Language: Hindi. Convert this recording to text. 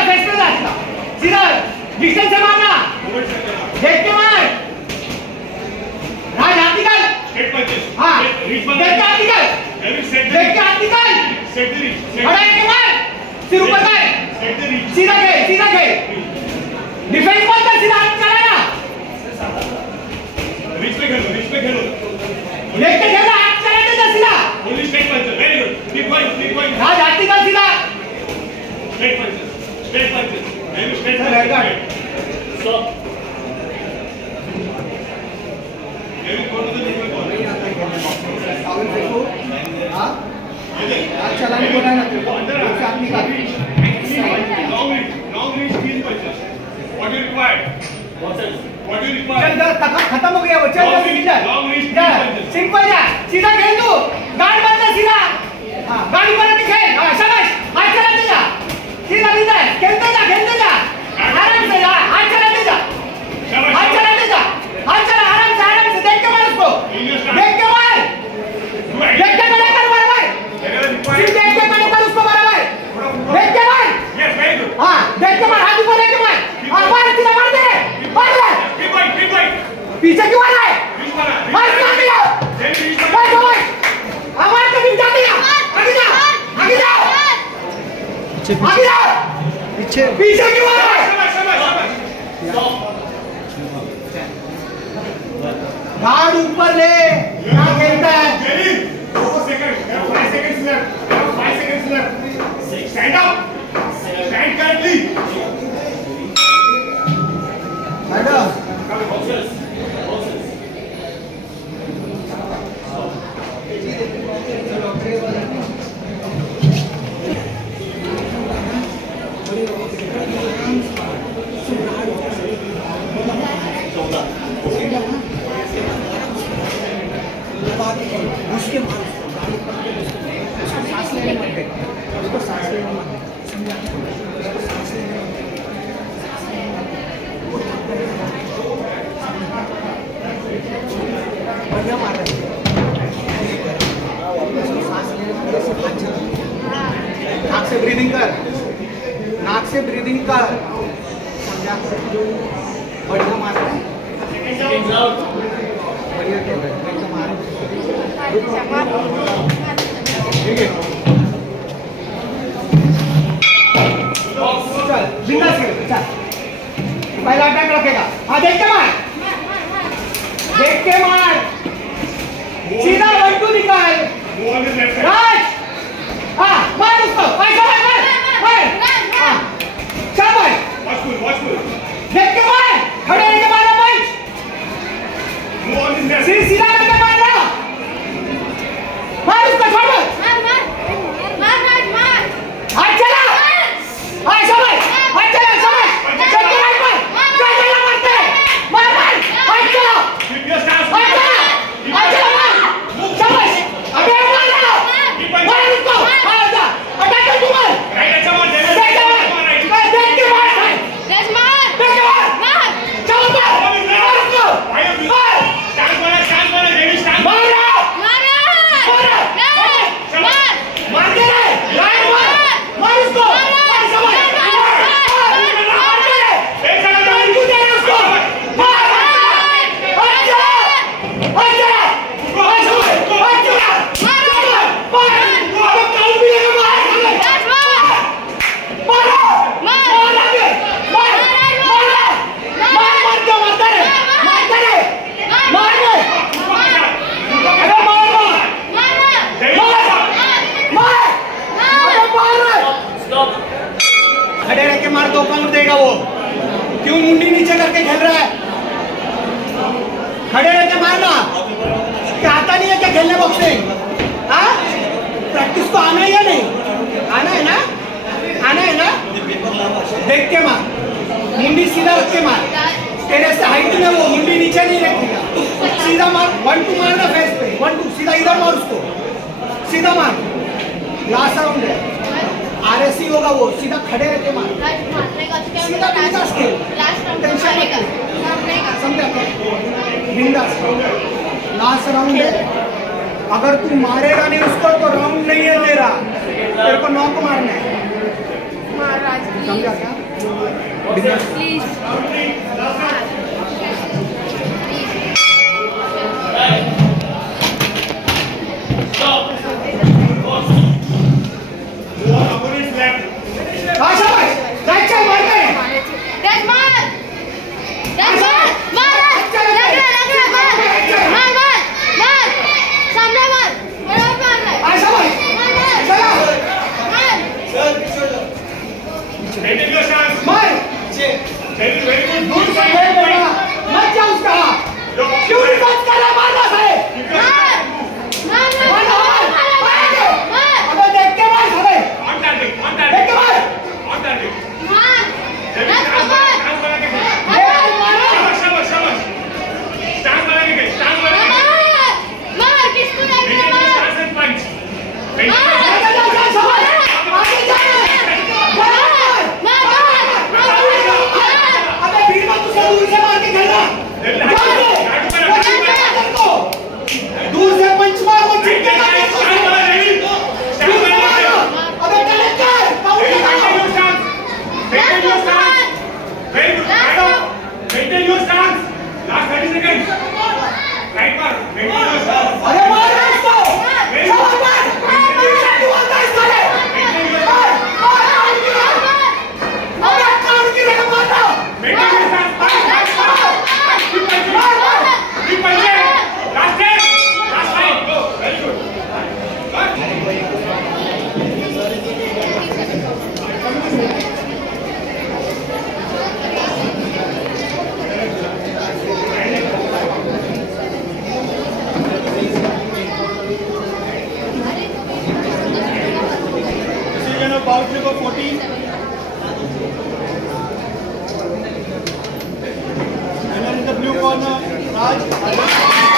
सीधा फेस पे जाता, सीधा डिस्टेंस से मारना, देख के मार, राज हाथ निकाल, हाँ, देख के हाथ निकाल, देख के हाथ निकाल, खड़ा है के मार, सिर ऊपर कर, सीधा गए, डिफेंस मत कर, सीधा हाथ चलाना, रिच पे खेलो, लेग पे खेलना, हाथ चलाने दे सीधा, only straight punches, very good, click point, Raj हाथ निकाल सीधा, straight punches, very straight punches, stop, very good, अच्छा लाइन बोला ना तो आदमी का long reach field punches. What do you require? चल खत्म हो गया वो, चल long reach field punches. Simple जा, सीधा खेल तू, गार्ड बंद कर सीधा, हाँ गाड़ी पर नहीं खेल, हाँ शाबाश, हाथ चलाते जा, सीधा खेलते जा, आराम से जा, हाथ चलाते जा, हाथ चला आराम से, देख के मार उसको, देख के मार, देख के खड़े कर बराबर, सिर्फ देख के खड़े कर उसको बराबर, देख के मार, हाँ देख के मार, हाथ ऊपर लेके मार, हाँ मार सीधा मार दे, पीछे क्यों आ रहा है, मार क्यों दिया, हमारे तो बिन जाती है, आगे जा, पीछे क्यों आ रहा है, गार्ड ऊपर ले, क्या खेलता है, 5 seconds left. Stand up. Stand correctly. उसके मार सांस लेने मत दे, उसको सांस लेने मत दे, बढ़िया मार रहे हैं, सांस लेने, नाक से ब्रीदिंग कर, समझा, बढ़िया मार रहे हैं, बढ़िया खेल रहे हैं, एकदम मार ठीक है, चल बिंदास खेल, चल पहला अटैक रखेगा, हाँ देख के मार, सीधा 1-2 निकाल, राज, हाँ मार उसको, मार, हाँ चल भाई, देख के मार, खड़े रह के मारो पंच, सीधा करके मारना, मार उसको, छोड़ हाथ चला, हाँ शाबाश, हाथ चला, चल के राइट पर, चल मारते, मार, हाथ चला, शाबाश, अबे मार उसको, हाँ जा, अटैक कर तू मार, देख के मार, चलो मार उसको, मार के मार उसको, खड़े रह के मार, 2 काउंट देगा वो, क्यों मुंडी नीचे करके खेल रहा है, खड़े रह के मारना, क्या आता नहीं है क्या खेलने बॉक्सिंग, हाँ प्रैक्टिस को आना है या नहीं, आना है ना, देख के मार, मुंडी सीधा रख के मार, तेरे से हाइट में वो मुंडी नीचे नहीं रखेगा, सीधा मार, 1-2 मारना फेस पे, 1-2 सीधा इधर मार उसको, सीधा मार, लास्ट राउंड है, आरएससी होगा वो, सीधा खड़े रह के मार, सीधा बिंदास खेल, टेंशन मत ले, समझा, बिंदास, लास्ट राउंड है, अगर तू मारेगा नहीं उसको तो राउंड नहीं है तेरा, तेरे को नॉक मारना है। समझा क्या? Please. Opponent's left. हाँ शाबाश, राइट साइड मार के। That's मार. That's मार. मार. लग रहा मार. मार. सामने मार. बराबर मार रहा है. हाँ शाबाश, चला, मार. Maintain your stance. मार। Very good. दूर से खेल बेटा, मत जा उसका। क्यों रिवर्स कर रहा है? मारना है। मार. मार. अबे देख के मार साले। On target. देख के मार। On target. मार. Stance बना के खेल. शाबाश. Stance बना के खेल. मार. किसको लग Maintain your रहा है? stance and punch. Maintain your मार. stance. जा, शाबाश। आगे जा। अबे भीड़ में तुझे दूर से मार के खेलना। दूर से पंच मार वो चिपकेगा नहीं तो Stance बना नहीं. Stance दूर से बना के मारो। खेल. अबे कलेक्टर, पाउंड Maintain लगाओ। your stance. Maintain your stance. Very good. Right up. Maintain your stance. Last 30 seconds. Right mark. Maintain your stance. अरे मार रहा है इसको। शाबाश मार। पीछे क्यों आता है साले? मार, काउंट की रकम। अबे काउंट की रकम मारना। Maintain your stance. Punch. Keep punching. Keep punching. Last 10. Last 5. Go. Very good. Good. Decision of bout number 14. Winner in the blue corner, Raj.